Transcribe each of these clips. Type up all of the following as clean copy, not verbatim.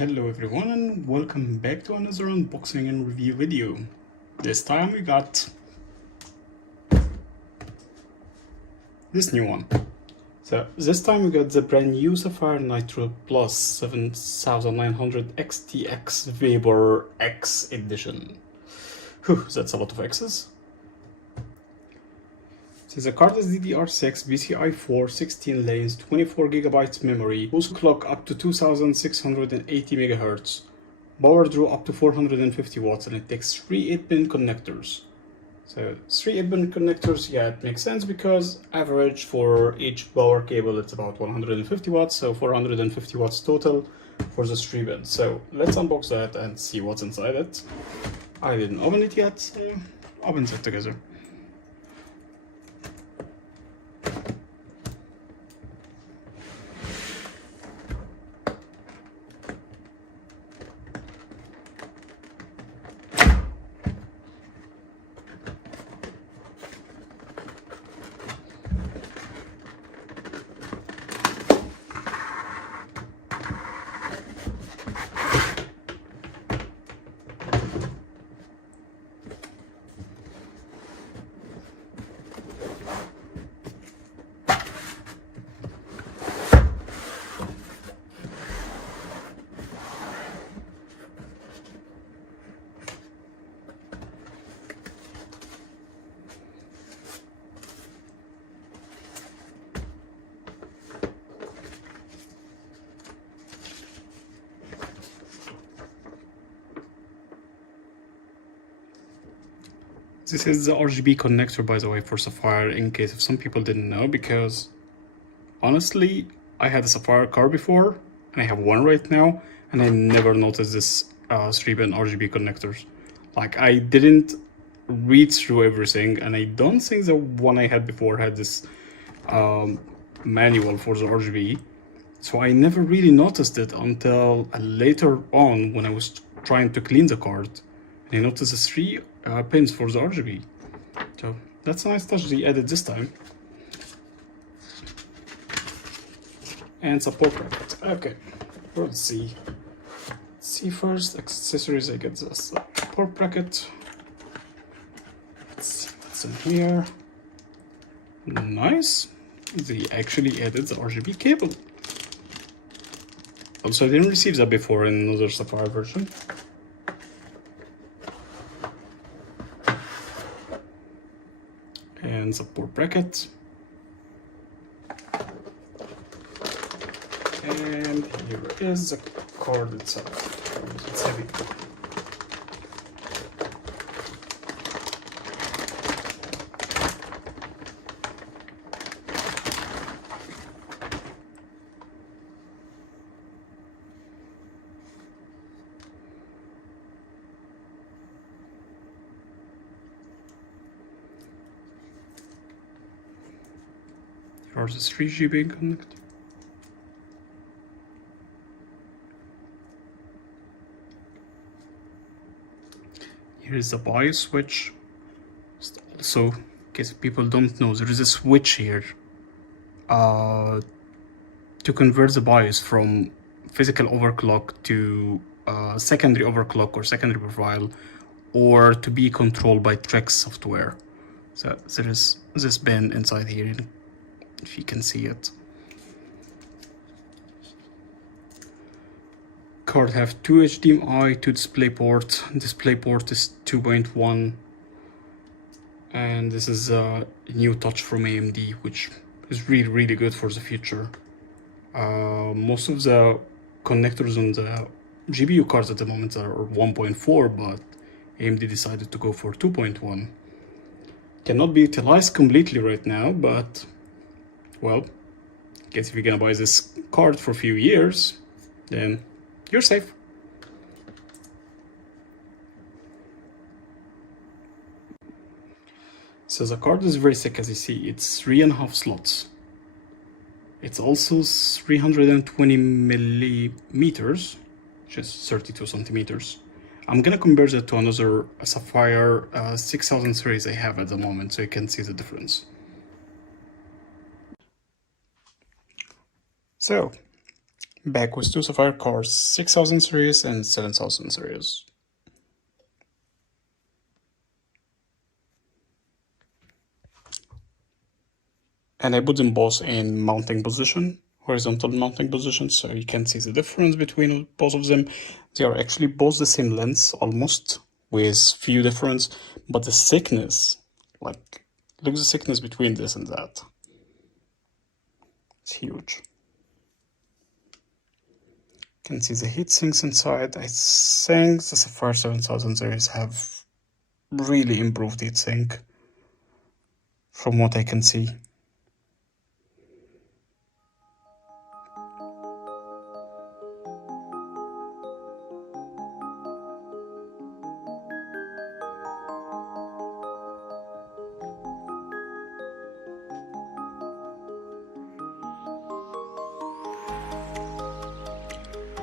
Hello everyone and welcome back to another unboxing and review video. This time we got this new one. So this time we got the brand new Sapphire Nitro Plus 7900 XTX Vaporx edition. Whew, that's a lot of X's. So the card is DDR6, PCI 4, 16 lanes, 24GB memory, boost clock up to 2680 MHz, power draw up to 450 watts, and it takes 3 8-pin connectors. So 3 8-pin connectors, yeah, it makes sense because average for each power cable it's about 150 watts, so 450 watts total for the 3 pins. So let's unbox that and see what's inside it. I didn't open it yet, so open it together. This is the RGB connector, by the way, for Sapphire, in case if some people didn't know, because honestly, I had a Sapphire card before, and I have one right now, and I never noticed this 3-pin RGB connectors. Like, I didn't read through everything, and I don't think the one I had before had this manual for the RGB, so I never really noticed it until later on when I was trying to clean the card. And I noticed the 3 pins for the RGB. So that's a nice touch they added this time. And support bracket. Okay, let's see. Let's see first accessories. I get the support bracket. Let's see what's in here. Nice. They actually added the RGB cable. Also, I didn't receive that before in another Sapphire version. And support bracket. And here is the card itself. It's heavy. Here's the 3GB connector. Here is the BIOS switch. Also, in case people don't know, there is a switch here to convert the BIOS from physical overclock to secondary overclock or secondary profile, or to be controlled by Trex software. So there is this bin inside here, if you can see it. Card have 2 HDMI, 2 DisplayPort. DisplayPort is 2.1, and this is a new touch from AMD, which is really good for the future. Most of the connectors on the GPU cards at the moment are 1.4, but AMD decided to go for 2.1. Cannot be utilized completely right now, but well, I guess if you're gonna buy this card for a few years, then you're safe. So the card is very thick, as you see. It's 3.5 slots. It's also 320 millimeters, which is 32 centimeters. I'm gonna compare that to another Sapphire 6000 series I have at the moment, so you can see the difference. So Back with two Sapphire cards, 6000 series and 7000 series. And I put them both in mounting position, horizontal mounting position, so you can see the difference between both of them. They are actually both the same length, almost, with few difference, but the thickness, like, look at the thickness between this and that. It's huge. You can see the heat sinks inside. I think the Sapphire 7000 series have really improved heat sink, from what I can see.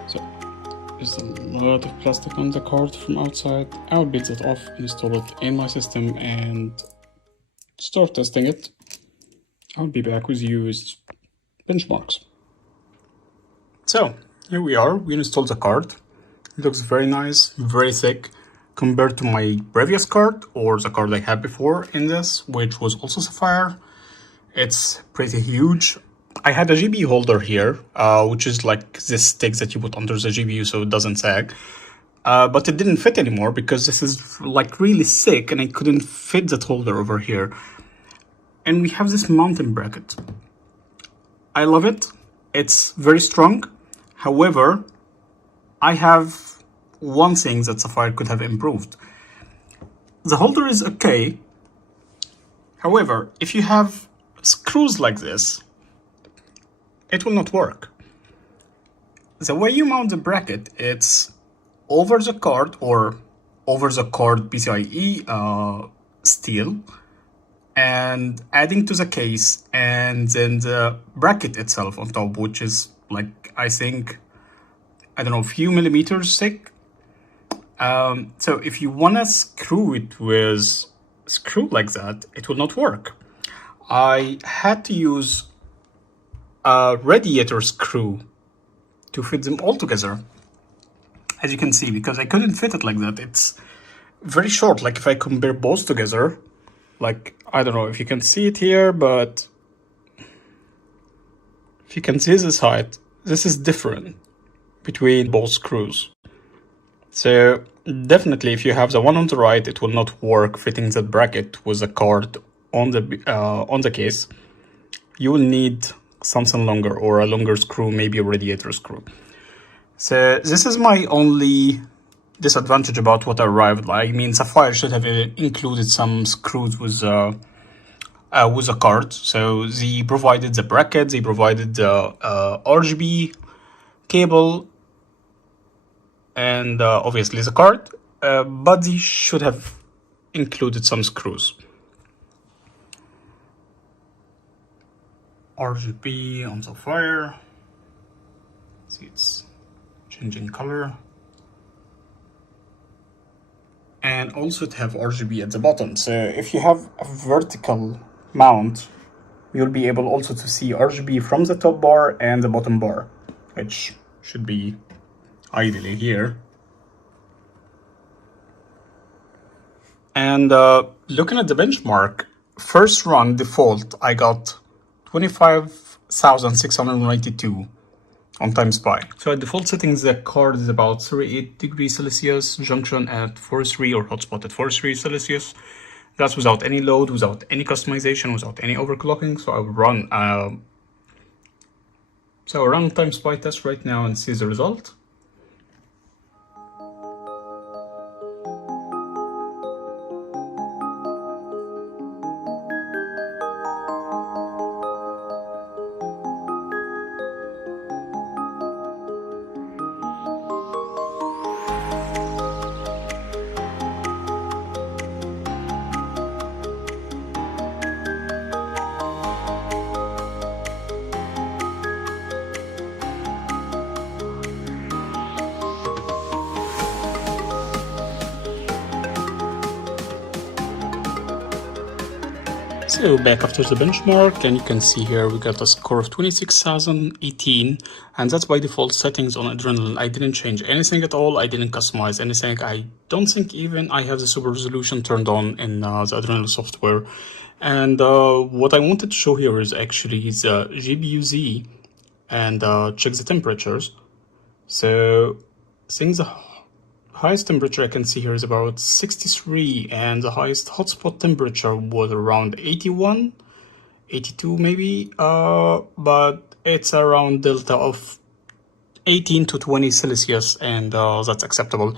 So there's a lot of plastic on the card from outside. I'll beat that off, install it in my system, and start testing it. I'll be back with you with benchmarks. So here we are. We installed the card. It looks very nice, very thick compared to my previous card or the card I had before in this, which was also Sapphire. It's pretty huge. I had a GPU holder here, which is like this stick that you put under the GPU so it doesn't sag. But it didn't fit anymore because this is like really thick and I couldn't fit that holder over here. And we have this mounting bracket. I love it. It's very strong. However, I have one thing that Sapphire could have improved. The holder is okay. However, if you have screws like this, it will not work. The way you mount the bracket, it's over the card or over the card PCIe steel, and adding to the case, and then the bracket itself on top, which is like, I think, I don't know, a few millimeters thick. So if you want to screw it with a screw like that, it will not work. I had to use a radiator screw to fit them all together, as you can see, because I couldn't fit it like that. It's very short. Like if I compare both together, like, I don't know if you can see it here, but if you can see this height, this is different between both screws. So definitely if you have the one on the right, it will not work fitting that bracket with the card on the case. You will need something longer, or a longer screw, maybe a radiator screw. So this is my only disadvantage about what arrived. I mean, Sapphire should have included some screws with a card. So they provided the bracket, they provided the RGB cable, and obviously the card, but they should have included some screws. RGB on Sapphire. See, it's changing color. And also to have RGB at the bottom. So if you have a vertical mount, you'll be able also to see RGB from the top bar and the bottom bar, which should be ideally here. And looking at the benchmark, first run default, I got 25,692 on TimeSpy. So at default settings, the card is about 38 degrees Celsius, junction at 43 or hotspot at 43 Celsius. That's without any load, without any customization, without any overclocking. So I'll run TimeSpy test right now and see the result. So back after the benchmark, and you can see here we got a score of 26,018, and that's by default settings on Adrenaline. I didn't change anything at all. I didn't customize anything. I don't think even I have the super resolution turned on in the Adrenaline software. And what I wanted to show here is actually the GPU-Z and check the temperatures. So seeing the highest temperature I can see here is about 63, and the highest hotspot temperature was around 81, 82 maybe, but it's around delta of 18 to 20 Celsius, and that's acceptable.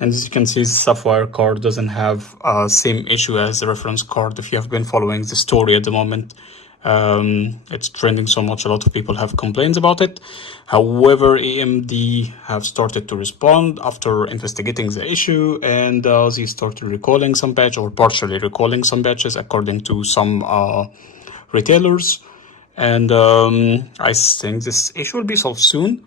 And as you can see, the Sapphire card doesn't have same issue as the reference card. If you have been following the story at the moment, it's trending so much, a lot of people have complaints about it. However, AMD have started to respond after investigating the issue, and they started recalling some batch, or partially recalling some batches according to some retailers. And I think this issue will be solved soon.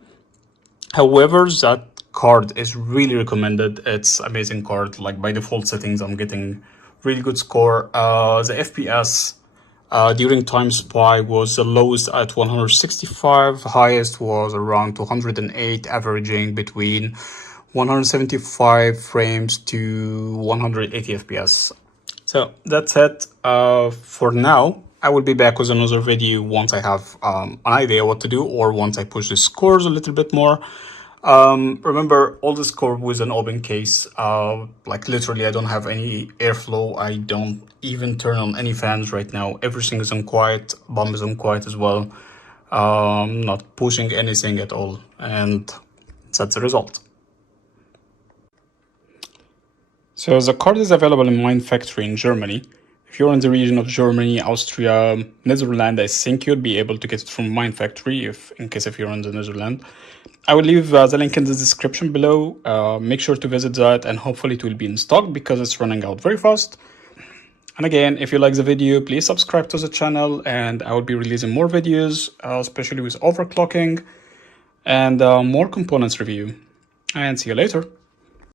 However, that card is really recommended. It's amazing card. Like by default settings, I'm getting really good score. The FPS during time spy was the lowest at 165, highest was around 208, averaging between 175 frames to 180 FPS. So that's it for now. I will be back with another video once I have an idea what to do, or once I push the scores a little bit more. Remember, all the score was an open case. Like literally, I don't have any airflow. I don't even turn on any fans right now. Everything is on quiet. Bomb is on quiet as well. Not pushing anything at all, and that's the result. So the card is available in Mind Factory in Germany. If you're in the region of Germany, Austria, Netherlands, I think you'll be able to get it from Mind Factory in case you're in the Netherlands. I will leave the link in the description below. Make sure to visit that, and hopefully it will be in stock because it's running out very fast. And again, if you like the video, please subscribe to the channel, and I will be releasing more videos, especially with overclocking and more components review. And see you later.